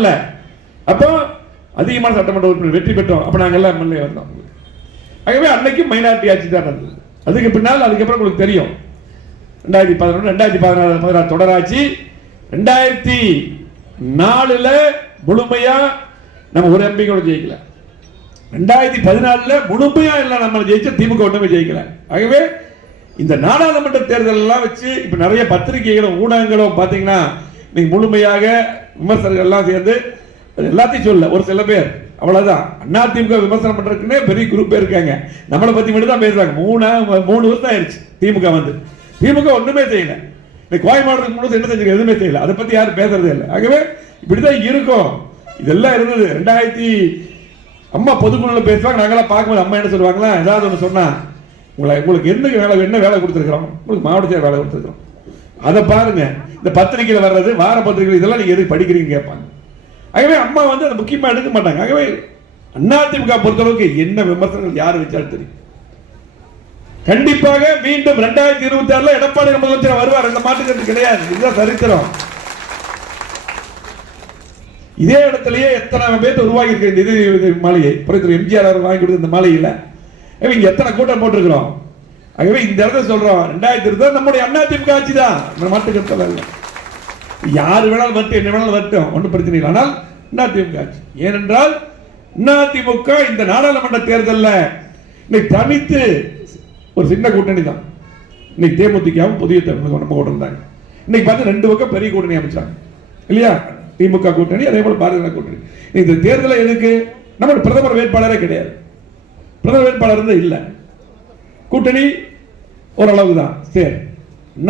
வரல. அப்போ அதிகமான சட்டமன்ற உறுப்பினர் வெற்றி பெற்றோம். அப்ப நாங்க எல்லாம் எம்எல்ஏ வந்தோம். ஆகவே அன்னைக்கு மைனாரிட்டி ஆட்சி தான் நடந்தது. அதுக்கு பின்னால் அதுக்கப்புறம் உங்களுக்கு தெரியும் 2011 2016 தொடராட்சி. 2004 முழுமையா நம்ம ஒரு எம்பி கூட ஜெயிக்கல. 2014 முழுமையா எல்லாம் நம்ம ஜெயிச்ச திமுக ஒண்ணுமே ஜெயிக்கல. ஆகவே இந்த நாடாளுமன்ற தேர்தல் எல்லாம் வச்சு இப்ப நிறைய பத்திரிகைகளும் ஊடகங்களும் பாத்தீங்கன்னா நீங்க முழுமையாக விமர்சகர்கள் எல்லாம் சேர்ந்து எல்லாத்தையும் சொல்ல ஒரு சில பேர் அவ்வளவுதான். அதிமுக விமர்சனம் பண்றதுக்குன்னே பெரிய குரூப் இருக்காங்க. நம்மளை பத்தி மட்டும் தான் பேசுறாங்க. 3 வருஷம் ஆயிடுச்சு திமுக வந்து. திமுக ஒண்ணுமே செய்யல. கோயம்பேடு முழுவதும் என்ன செஞ்சு எதுவுமே செய்யல. அதை பத்தி யாரும் பேசுறதே இல்லை. ஆகவே இப்படிதான் இருக்கும். இதெல்லாம் இருந்தது. 2000 அம்மா பொதுக்குழுல பேசுவாங்க. நாங்களாம் பார்க்கும்போது அம்மா என்ன சொல்லுவாங்களா, ஏதாவது ஒன்று சொன்னா உங்களுக்கு என்ன வேலை கொடுத்துருக்கிறோம், உங்களுக்கு மாவட்ட வேலை கொடுத்துருக்கிறோம், அதை பாருங்க. இந்த பத்திரிகையில் வர்றது வார பத்திரிகை இதெல்லாம் நீங்க எதுக்கு படிக்கிறீங்க கேட்பாங்க. ஆகவே அம்மா வந்து அதை முக்கியமா எடுக்க மாட்டாங்க. ஆகவே அதிமுக பொறுத்தளவுக்கு என்ன விமர்சனங்கள் யார் வச்சாலும் தெரியும். கண்டிப்பாக மீண்டும் 2026 எடப்பாடி முதலமைச்சர் வருவார். அந்த மாற்றுக்கிறது கிடையாது. இதுதான் சரித்திரம். இதே இடத்திலேயே எத்தனை பேர் உருவாகி இருக்க நிதி மாளிகை புரட்சி எம்ஜிஆர் அவர் வாங்கி கொடுத்த இந்த மாளிகையில இங்க எத்தனை கூட்டம் போட்டிருக்கிறோம். ஆகவே இந்த இடத்துல சொல்றோம் 2020 நம்முடைய அதிமுக ஆட்சி தான். மாற்றுக்கிறது யாரு வேணாலும் வரட்டும், என்ன வேணாலும் வரட்டும், ஒன்றும் பிரச்சனை இல்லை. ஆனால் அதிமுக ஆட்சி. ஏனென்றால் அதிமுக இந்த நாடாளுமன்ற தேர்தலில் இன்னைக்கு தனித்து ஒரு சின்ன கூட்டணி தான். இன்னைக்கு தேமுதிகவும் புதிய தமிழகம் நம்ம கூட இருந்தாங்க. இன்னைக்கு பார்த்து 2 பக்கம் பெரிய கூட்டணி அமைச்சாங்க இல்லையா? திமுக கூட்டணி, அதே போல பாரதிய ஜனதா கூட்டணி. இந்த தேர்தலில் எதுக்கு? நம்ம பிரதமர் வேட்பாளரே கிடையாது. பிரதமர் வேட்பாளர் இல்ல. கூட்டணி ஓரளவு தான். சரி,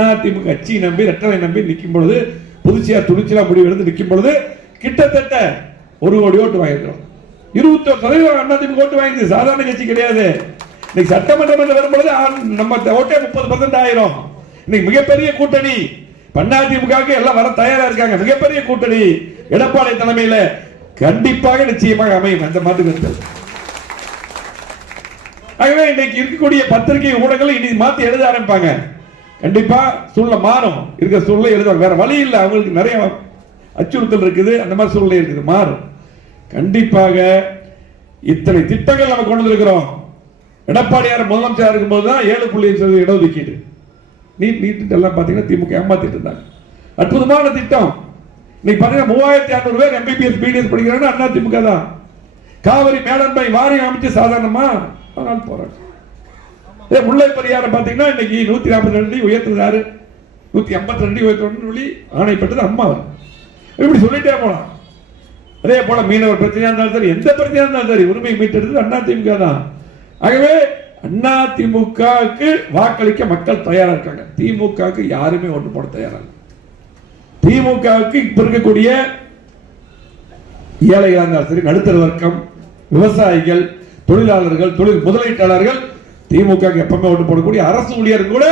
அதிமுக கட்சி நம்பி ரெட்டலை நம்பி நிற்கும் பொழுது, புதுச்சேரி துணிச்சலா முடிவு எடுத்து நிற்கும் பொழுது கிட்டத்தட்ட 1 கோடி ஓட்டு வாங்கிருக்கிறோம். 21% அதிமுக ஓட்டு வாங்கிது. சாதாரண கட்சி கிடையாது. இன்னைக்கு சட்டமன்றம் வரும்பொழுது நம்ம ஓட்டே 30% ஆயிரும். இன்னைக்கு மிகப்பெரிய கூட்டணி அதிமுக எல்லாம் வர தயாரா இருக்காங்க. மிகப்பெரிய கூட்டணி எடப்பாடி தலைமையில கண்டிப்பாக நிச்சயமாக அமையும். அந்த மாற்று. ஆகவே இன்னைக்கு இருக்கக்கூடிய பத்திரிகை ஊடகங்கள் இன்னைக்கு மாத்தி எழுத ஆரம்பிப்பாங்க. கண்டிப்பா சூழ்நிலை மாறும். இருக்க சூழ்நிலை எழுதுவாங்க. வேற வழி இல்லை. அவங்களுக்கு நிறைய அச்சுறுத்தல் இருக்குது. அந்த மாதிரி சூழ்நிலை இருக்குது. மாறும். கண்டிப்பாக இத்தனை திட்டங்கள் நம்ம கொண்டு வந்திருக்கிறோம். எடப்பாடியார் முதலமைச்சர் இருக்கும்போது தான் 7.5% இடஒதுக்கீடு. நீட் எல்லாம் பாத்தீங்கன்னா திமுக ஏமாத்திட்டு இருந்தாங்க. அற்புதமான திட்டம். இன்னைக்கு பாத்தீங்கன்னா 3600 பேர் MBBS BDS படிக்கிறாங்க அதிமுக தான். காவிரி மேலாண்மை வாரியம் அமைச்சு சாதாரணமா போராட்டம். முல்லை பெரியாறு பாத்தீங்கன்னா இன்னைக்கு 142 உயர்த்துறாரு, 152 உயர்த்தி ஆணைப்பட்டது அம்மா. இப்படி சொல்லிட்டே போலாம். அதே போல மீனவர் பிரச்சனையா இருந்தாலும் சரி, எந்த பிரச்சனையா இருந்தாலும் சரி, உரிமை மீட்டெடுத்து அதிமுக தான். ஆகவே அதிமுகவுக்கு வாக்களிக்க மக்கள் தயாரா இருக்காங்க. திமுகவுக்கு யாருமே ஓட்டு போட தயாரா. திமுகவுக்கு இப்ப இருக்கக்கூடிய ஏழைகளாக இருந்தாலும் சரி, நடுத்தர வர்க்கம், விவசாயிகள், தொழிலாளர்கள், தொழில் முதலீட்டாளர்கள் திமுக எப்பவுமே ஓட்டு போடக்கூடிய அரசு ஊழியர் கூட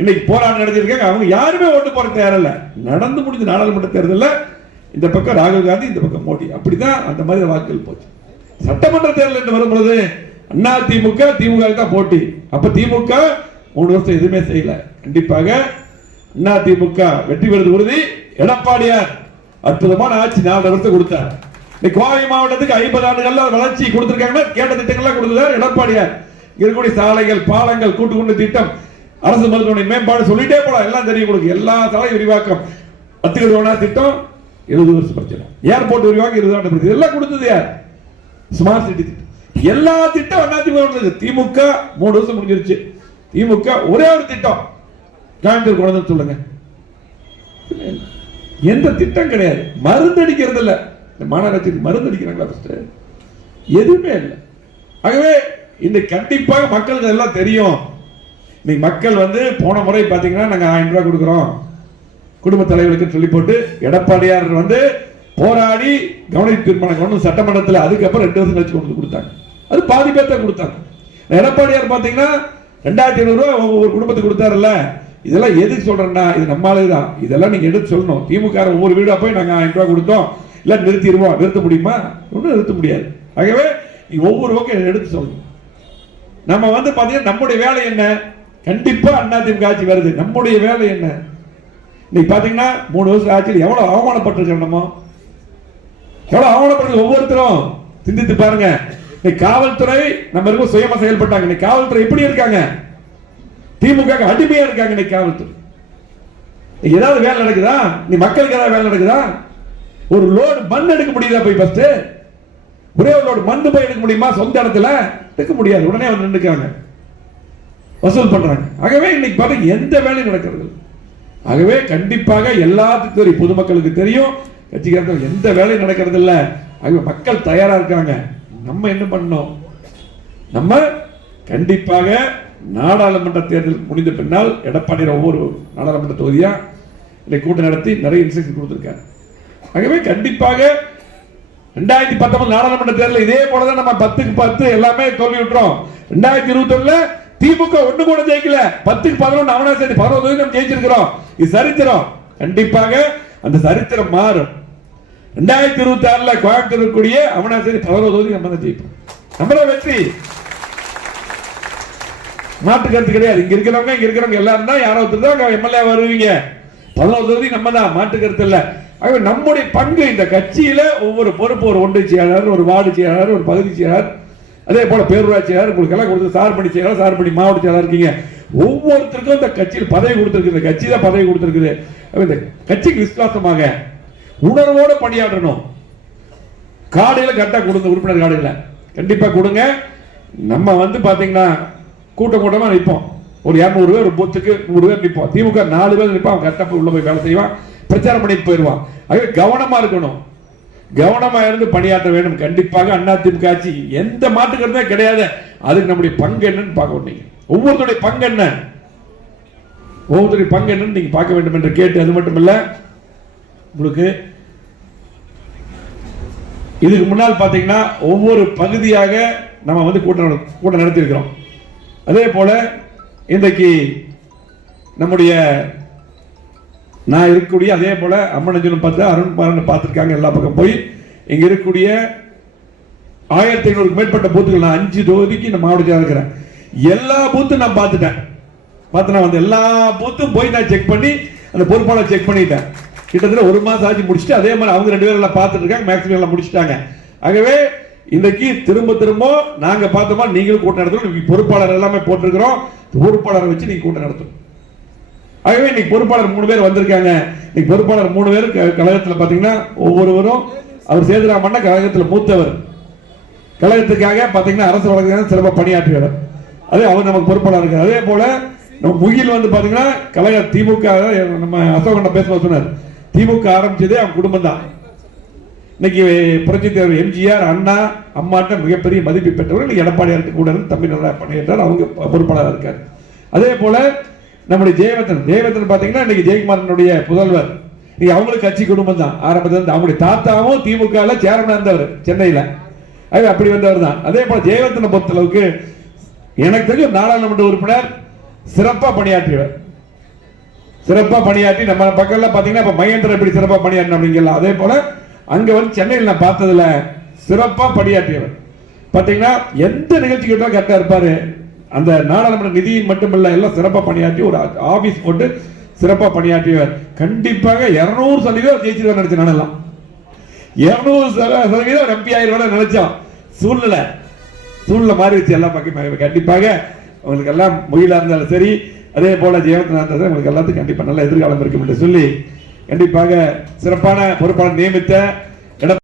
இன்னைக்கு போராட்டம் நடத்திருக்காங்க. அவங்க யாருமே ஓட்டு போட தயாரில்ல. நடந்து முடிஞ்ச நாடாளுமன்ற தேர்தலில் இந்த பக்கம் ராகுல் காந்தி, இந்த பக்கம் மோடி. அப்படிதான் அந்த மாதிரி வாக்குகள் போச்சு. சட்டமன்ற தேர்தல் என்று வரும்பொழுது அதிமுக திமுக தான் போட்டி. அப்ப திமுக 3 வருஷம் எதுவுமே செய்யல. கண்டிப்பாக அதிமுக வெற்றி பெறுவது உறுதி. எடப்பாடியார் அற்புதமான ஆட்சி 4 வருஷம் கொடுத்தார். கோவை மாவட்டத்துக்கு 50 ஆண்டுகள் வளர்ச்சி கொடுத்திருக்காங்க. கேட்ட திட்டங்கள்லாம் கொடுத்தார் எடப்பாடியார். இருக்கக்கூடிய சாலைகள், பாலங்கள், கூட்டுக்குண்டு திட்டம், அரசு மருத்துவமனை மேம்பாடு சொல்லிட்டே போலாம். எல்லாம் தெரியும் உங்களுக்கு. எல்லா சாலை விரிவாக்கம், 10 கழிவான திட்டம், 70 வருஷம் பிரச்சனை, ஏர்போர்ட் விரிவாக்கம் 20 ஆண்டு பிரச்சனை எல்லாம் கொடுத்தது யார்? ஸ்மார்ட் சிட்டி திட்டம். எல்லா திட்டம் அதிமுக. திமுக 3 வருஷம் முடிஞ்சிருச்சு. திமுக ஒரே ஒரு திட்டம் கோயம்புத்தூர் கொண்டு சொல்லுங்க. எந்த திட்டம் கிடையாது. மருந்து அடிக்கிறது இல்ல. மாநகராட்சிக்கு மருந்து அடிக்கிறாங்களா? எதுவுமே இல்லை. ஆகவே இந்த கண்டிப்பாக மக்களுக்கு எல்லாம் தெரியும். இன்னைக்கு மக்கள் போன முறை பாத்தீங்கன்னா நாங்க 1000 ரூபாய் கொடுக்கிறோம் குடும்ப தலைவர்களுக்கு சொல்லி போட்டு எடப்பாடியார் போராடி கவனிப்பு தீர்மானம் கொண்டு சட்டமன்றத்தில் அதுக்கப்புறம் 2 வருஷம் கழிச்சு கொண்டு கொடுத்தாங்க. அது பாதி பேர்த்த கொடுத்தாங்க. எடப்பாடியார் பாத்தீங்கன்னா 2500 ரூபாய் ஒவ்வொரு குடும்பத்துக்கு கொடுத்தாருல்ல. இதெல்லாம் எதுக்கு சொல்றேன்னா, இது நம்மளுதான். இதெல்லாம் நீங்க எடுத்து சொல்லணும். திமுக ஒவ்வொரு வீடா போய் நாங்க 1000 ரூபாய் கொடுத்தோம், இல்ல நிறுத்திடுவோம். நிறுத்த முடியுமா? ஒன்றும் நிறுத்த முடியாது. ஆகவே ஒவ்வொரு பக்கம் எடுத்து சொல்லணும். நம்ம பாத்தீங்கன்னா நம்முடைய வேலை என்ன? கண்டிப்பா அதிமுக ஆட்சி வருது. நம்முடைய வேலை என்ன? இன்னைக்கு பாத்தீங்கன்னா 3 வருஷம் ஆட்சியில் எவ்வளவு அவமானப்பட்டிருக்கோம். நம்ம எவ்வளவு ஆவணப்படுறது ஒவ்வொருத்தரும் சிந்தித்து பாருங்க. காவல்துறை நம்ம இருக்கும் சுயமா செயல்பட்டாங்க. காவல்துறை எப்படி இருக்காங்க? திமுக அடிமையா இருக்காங்க. இன்னைக்கு காவல்துறை ஏதாவது வேலை நடக்குதா? நீ மக்களுக்கு ஏதாவது வேலை நடக்குதா? ஒரு லோடு மண் எடுக்க முடியுதா? போய் ஃபர்ஸ்ட் ஒரே ஒரு லோடு மண் போய் எடுக்க முடியுமா? சொந்த இடத்துல எடுக்க முடியாது. உடனே வந்து நின்றுக்காங்க, வசூல் பண்றாங்க. ஆகவே இன்னைக்கு பாருங்க எந்த வேலையும் நடக்கிறது. ஆகவே கண்டிப்பாக எல்லாத்துக்கும் தெரியும், பொதுமக்களுக்கு தெரியும், கட்சிக்காரர்கள் எந்த வேலையும் நடக்கிறது இல்ல. ஆகவே மக்கள் தயாரா இருக்காங்க. நம்ம என்ன பண்ணணும்? நம்ம கண்டிப்பாக நாடாளுமன்ற தேர்தல் முடிந்த பின்னால் எடப்பாடியார் ஒவ்வொரு நாடாளுமன்ற தொகுதியா இன்னைக்கு கூட்டம் நடத்தி நிறைய இன்ஸ்ட்ரக்ஷன் கொடுத்திருக்காரு. ஆகவே கண்டிப்பாக 2019 நாடாளுமன்ற தேர்தல் இதே போலதான் நம்ம 10க்கு 10 எல்லாமே தோல்வி விட்டுறோம். 2021 திமுக ஒண்ணு கூட ஜெயிக்கல. 10க்கு 11 அவனாசி 11 தொகுதி நம்ம ஜெயிச்சிருக்கிறோம். இது சரித்திரம். கண்டிப்பாக அந்த சரித்திரம் மாறும். 2026 கோயம்புத்தூர் இருக்கக்கூடிய அவனாசி 11 தொகுதி நம்ம தான் ஜெயிப்போம். நம்மள வெற்றி, மாற்று கருத்து கிடையாது. இங்க இருக்கிறவங்க எல்லாரும் தான் யாரோ ஒருத்தர் எம்எல்ஏ வருவீங்க. 11 தொகுதி நம்ம தான், மாற்று கருத்து இல்ல. ஆகவே நம்முடைய பங்கு இந்த கட்சியில ஒவ்வொரு பொறுப்பு, ஒரு ஒன்றிய செயலாளர், ஒரு வார்டு செயலாளர், ஒரு பகுதி செயலாளர், அதே போல பேரூராட்சி செயலாளர், உங்களுக்கு எல்லாம் கொடுத்து சார்பணி செயலாளர், சார்பணி மாவட்ட செயலாளர் இருக்கீங்க. ஒவ்வொருத்தருக்கும் இந்த கட்சியில் பதவி கொடுத்திருக்கு. இந்த கட்சி தான் பதவி கொடுத்திருக்குது. இந்த கட்சிக்கு விசுவாசமாக உணர்வோடு பணியாற்றணும். கார்டுகளை கரெக்டா கொடுங்க, உறுப்பினர் கார்டுகளை கண்டிப்பா கொடுங்க. நம்ம வந்து பாத்தீங்கன்னா கூட்டமா நிற்போம். ஒரு 200 பேர், ஒரு பூத்துக்கு 100 பேர் நிற்போம். திமுக 4 பேர் நிற்பான். அவன் கரெக்டா உள்ள போய் வேலை செய்வான், பிரச்சாரம் பண்ணிட்டு போயிடுவான். ஆகவே கவனமா இருக்கணும், கவனமா இருந்து பணியாற்ற வேண்டும். கண்டிப்பாக அதிமுக ஆட்சி எந்த மாற்றுக்கிறதே கிடையாது. அதுக்கு நம்முடைய பங்கு என்னன்னு பார்க்க நீங்க ஒவ்வொருத்தருடைய பங்கு என்ன, ஒவ்வொருத்தருடைய பங்கு என்னன்னு நீங்க பார்க்க வேண்டும் என்று கேட்டு, அது மட்டும் இல்ல, உங்களுக்கு இதுக்கு முன்னால் பாத்தீங்கன்னா ஒவ்வொரு பகுதியாக நம்ம வந்து கூட்டம் நடத்தி இருக்கிறோம். அதே போல இன்றைக்கு நம்முடைய நான் இருக்கக்கூடிய அதே போல அம்மனஞ்சலும் பார்த்து அருண் பார்த்திருக்காங்க. எல்லா பக்கம் போய் இங்க இருக்கக்கூடிய 1500க்கு மேற்பட்ட பூத்துகள், நான் 5 தொகுதிக்கு நான் மாவட்டத்தில் இருக்கிறேன். எல்லா பூத்தும் நான் பார்த்துட்டேன். நான் வந்து எல்லா பூத்தும் போய் நான் செக் பண்ணி அந்த பொறுப்பாளர் செக் பண்ணிட்டேன். கிட்டத்தட்ட 1 மாசம் ஆச்சு முடிச்சுட்டு, அதே மாதிரி அவங்க 2 பேரும் எல்லாம் பார்த்துட்டு இருக்காங்க. மேக்ஸிமம் எல்லாம் முடிச்சுட்டாங்க. ஆகவே இன்னைக்கு திரும்ப நாங்க பார்த்தோமா நீங்களும் கூட்டம் நடத்தணும். பொறுப்பாளர் எல்லாமே போட்டிருக்கிறோம். பொறுப்பாளரை வச்சு நீங்க கூட்டம் நடத்தணும். ஆகவே இன்னைக்கு பொறுப்பாளர் 3 பேர் வந்திருக்காங்க. இன்னைக்கு பொறுப்பாளர் 3 பேர் கழகத்தில் பாத்தீங்கன்னா ஒவ்வொருவரும் அவர் சேதுராமண்ண கழகத்தில் மூத்தவர், கழகத்துக்காக பாத்தீங்கன்னா அரசு வழக்கு சிறப்பாக பணியாற்றியவர். அதே அவர் நமக்கு பொறுப்பாளர் இருக்கார். அதே போல நம்ம முகில் வந்து பாத்தீங்கன்னா கழக திமுக, நம்ம அசோகண்ட பேசுவோம் சொன்னார், திமுக ஆரம்பிச்சதே அவங்க குடும்பம் தான். இன்னைக்கு புரட்சி தலைவர் எம்ஜிஆர், அண்ணா, அம்மாட்ட மிகப்பெரிய மதிப்பு பெற்றவர். இன்னைக்கு எடப்பாடியாருக்கு கூட தம்பி நல்லா பணியாற்றார், அவங்க பொறுப்பாளராக இருக்கார். அதே போல நம்முடைய ஜெயவர்தன் பாத்தீங்கன்னா இன்னைக்கு ஜெயக்குமாரனுடைய புதல்வர். நீங்க அவங்களுக்கு கட்சி குடும்பம் தான். ஆரம்பத்தில் அவங்களுடைய தாத்தாவும் திமுக சேர்மனா இருந்தவர் சென்னையில, அப்படி வந்தவர் தான். அதே போல ஜெயவர்தனை பொறுத்தளவுக்கு எனக்கு தெரிஞ்ச நாடாளுமன்ற உறுப்பினர் சிறப்பா பணியாற்றியவர். சிறப்பா பணியாற்றி நம்ம பக்கம் பாத்தீங்கன்னா மகேந்திர எப்படி சிறப்பா பணியாற்றின அப்படிங்கலாம். அதே போல அங்க வந்து சென்னையில் நான் பார்த்ததுல சிறப்பா பணியாற்றியவர். பாத்தீங்கன்னா எந்த நிகழ்ச்சி கேட்டாலும் கரெக்டா இருப்பாரு. அந்த நாடாளுமன்ற நிதியை மட்டுமல்ல, எல்லாம் சிறப்பா பணியாற்றி ஒரு ஆபீஸ் போட்டு சிறப்பா பணியாற்றியவர். கண்டிப்பாக 200% ஜெயிச்சிருவார் நினைச்சேன். நானெல்லாம் 200% எம்பி ஆயிரம் நினைச்சோம். சூழ்நிலை மாறிடுச்சு எல்லாம் பக்கம். கண்டிப்பாக உங்களுக்கு எல்லாம் முகிலா இருந்தாலும் சரி, அதே போல ஜெயவர்தனா இருந்தாலும் உங்களுக்கு எல்லாத்துக்கும் கண்டிப்பா நல்ல எதிர்காலம் இருக்கும் என்று சொல்லி, கண்டிப்பாக சிறப்பான பொறுப்பாளர் நியமித்த